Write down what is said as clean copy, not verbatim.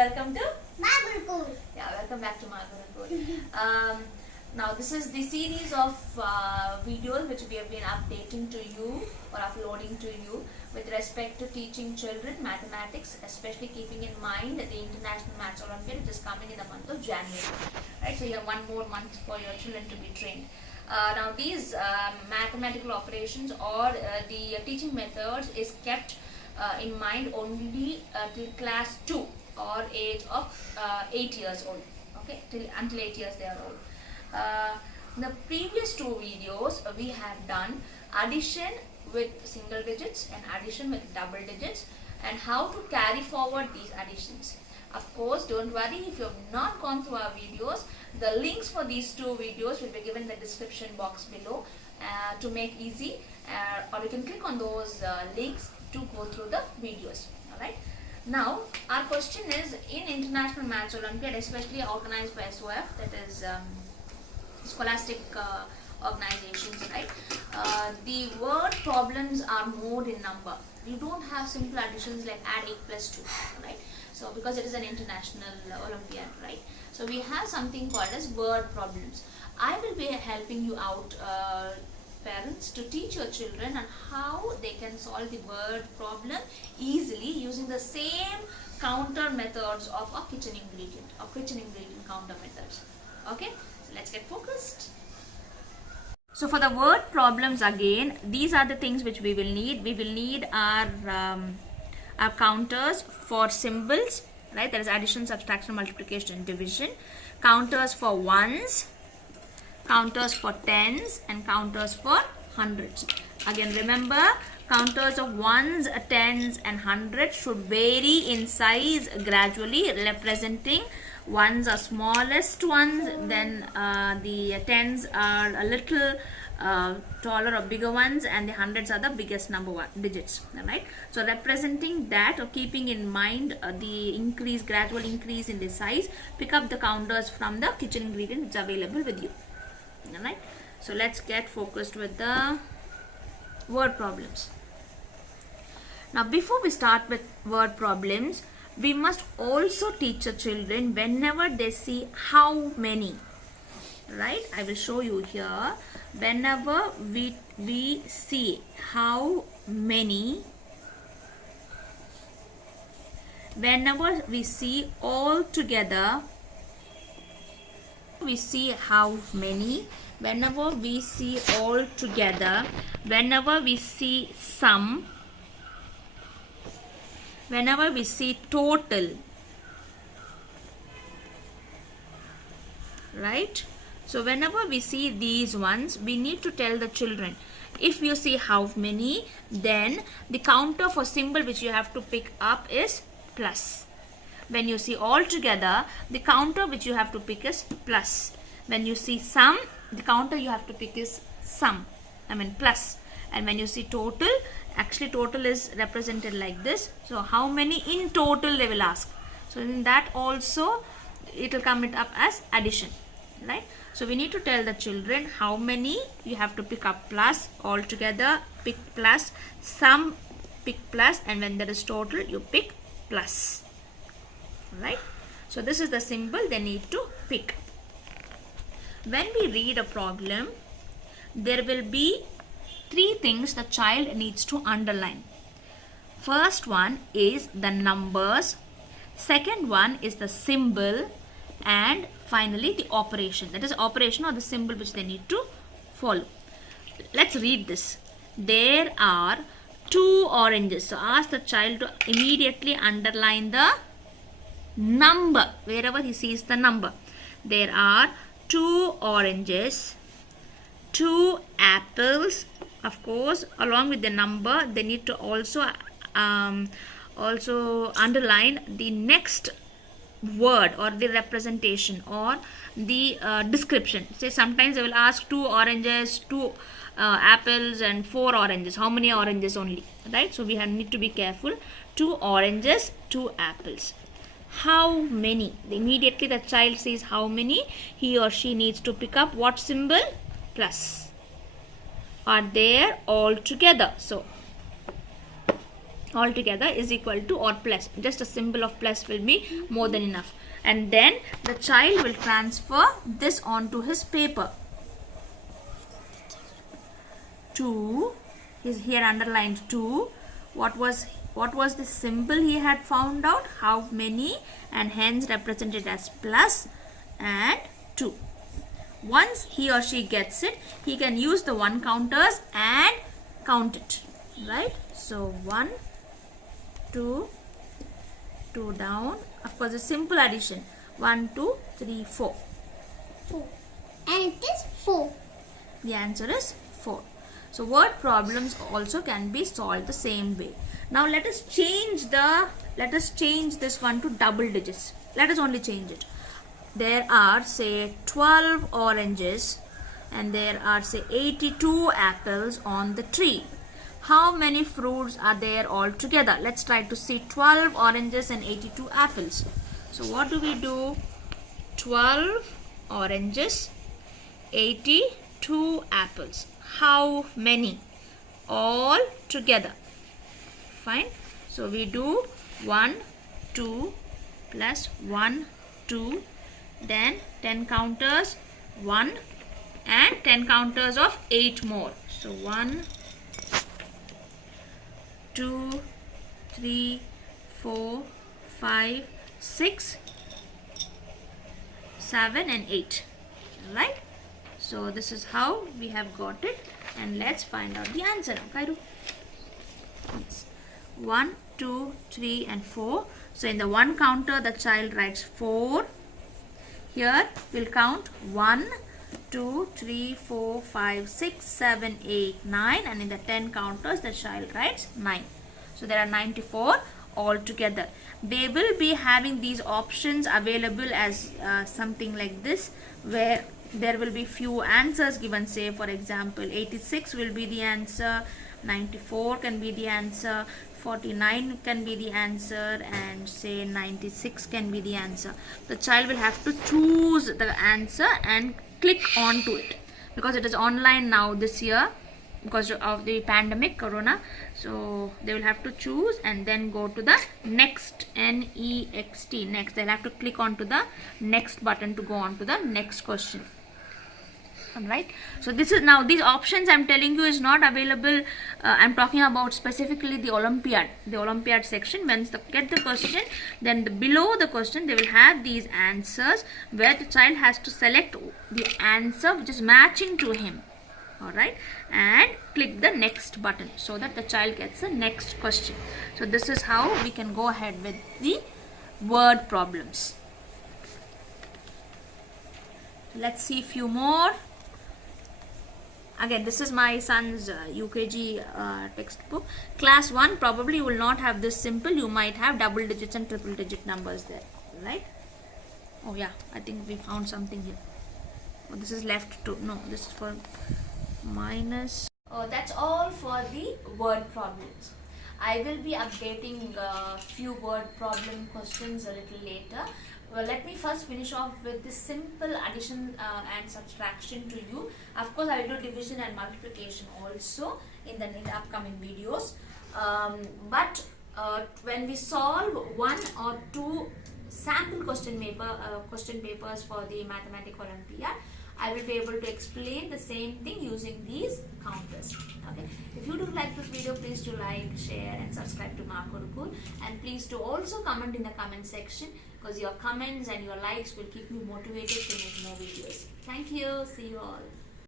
welcome to Magurukul. Yeah, welcome back to Magurukul. Now this is the series of videos which we have been updating to you or uploading to you with respect to teaching children mathematics, especially keeping in mind the International Maths Olympiad which is coming in the month of January. Right, so you have one more month for your children to be trained. Now these mathematical operations or the teaching methods is kept in mind only till class 2 or age of 8 years old. Okay, until 8 years they are old. The previous two videos we have done addition with single digits and addition with double digits and how to carry forward these additions. Of course, don't worry if you have not gone through our videos. The links for these two videos will be given in the description box below to make easy, or you can click on those links to go through the videos. Alright. Now, our question is, in International Maths Olympiad, especially organized by SOF, that is scholastic organizations, right? The word problems are more in number. You don't have simple additions like add 8 plus 2, right? So because it is an international Olympiad, right? So we have something called as word problems. I will be helping you out, parents, to teach your children on how they can solve the word problem easily using the same counter methods of a kitchen ingredient counter methods. Okay, so let's get focused. So for the word problems, again, these are the things which we will need. We will need our counters for symbols, right? There is addition, subtraction, multiplication, division. Counters for ones, counters for tens, and counters for hundreds. Again, remember, counters of ones, tens, and hundreds should vary in size gradually, representing ones are smallest ones, then the tens are a little taller or bigger ones, and the hundreds are the biggest number digits. Right? So representing that or keeping in mind the gradual increase in the size, pick up the counters from the kitchen ingredient which is available with you. Alright, so let's get focused with the word problems. Now before we start with word problems, we must also teach the children whenever they see how many, right? I will show you here. Whenever we see how many, whenever we see all together, we see how many, whenever we see all together, whenever we see sum, whenever we see total, right? So whenever we see these ones, we need to tell the children, if you see how many, then the counter for symbol which you have to pick up is plus. When you see all together, the counter which you have to pick is plus. When you see sum, the counter you have to pick is plus. And when you see total, actually total is represented like this. So how many in total they will ask. So in that also it will come up as addition, right? So we need to tell the children how many you have to pick up plus, all together pick plus, sum pick plus, and when there is total you pick plus. Right? So this is the symbol they need to pick. When we read a problem, there will be three things the child needs to underline. First one is the numbers, second one is the symbol, and finally the operation. That is operation or the symbol which they need to follow. Let's read this. There are 2 oranges. So ask the child to immediately underline the number wherever he sees the number. There are 2 oranges, 2 apples. Of course, along with the number, they need to also underline the next word or the representation or the description. Say sometimes they will ask 2 oranges, 2 apples, and 4 oranges. How many oranges only? Right? So we need to be careful. 2 oranges, 2 apples. How many? Immediately the child says how many, he or she needs to pick up what symbol? Plus. Are there all together? So altogether is equal to or plus. Just a symbol of plus will be more than enough. And then the child will transfer this onto his paper. 2 is here underlined 2. What was the symbol he had found out? How many, and hence represented as plus and 2. Once he or she gets it, he can use the 1 counters and count it, right? So 1, 2, 2 down. Of course, a simple addition. 1, 2, 3, 4. 4. And it is 4. The answer is 4. So word problems also can be solved the same way. Now let us change this one to double digits. Let us only change it. There are, say, 12 oranges and there are, say, 82 apples on the tree. How many fruits are there all together? Let's try to see 12 oranges and 82 apples. So what do? 12 oranges, 82 apples. How many? All together. Fine. So we do 1, 2 plus 1, 2. Then 10 counters 1 and 10 counters of 8 more. So 1, 2, 3, 4, 5, 6, 7 and 8. Right? So this is how we have got it, and let's find out the answer now. Kairu. 1, 2, 3 and 4. So in the 1 counter the child writes 4. Here we'll count 1, 2, 3, 4, 5, 6, 7, 8, 9, and in the 10 counters the child writes 9. So there are 94 altogether. They will be having these options available as something like this, where there will be few answers given. Say for example 86 will be the answer, 94 can be the answer, 49 can be the answer, and say 96 can be the answer. The child will have to choose the answer and click onto it, because it is online now this year because of the pandemic corona. So they will have to choose and then go to the next, next. Next, they'll have to click onto the next button to go on to the next question. Alright, so this is now, these options I'm telling you is not available. I'm talking about specifically the Olympiad section. Once they get the question, then below the question they will have these answers where the child has to select the answer which is matching to him. Alright, and click the next button so that the child gets the next question. So this is how we can go ahead with the word problems. Let's see a few more. Again, this is my son's UKG textbook. Class 1 probably will not have this simple. You might have double digits and triple digit numbers there, right? Oh yeah, I think we found something here. Oh, this is left to, no, this is for minus. Oh, that's all for the word problems. I will be updating a few word problem questions a little later. Well, let me first finish off with this simple addition and subtraction to you. Of course, I will do division and multiplication also in the upcoming videos. But when we solve 1 or 2 sample question papers for the Mathematics Olympiad, I will be able to explain the same thing using these counters. Okay. If you do like this video, please do like, share and subscribe to Mark Gurukul. And please do also comment in the comment section, because your comments and your likes will keep me motivated to make more videos. Thank you. See you all.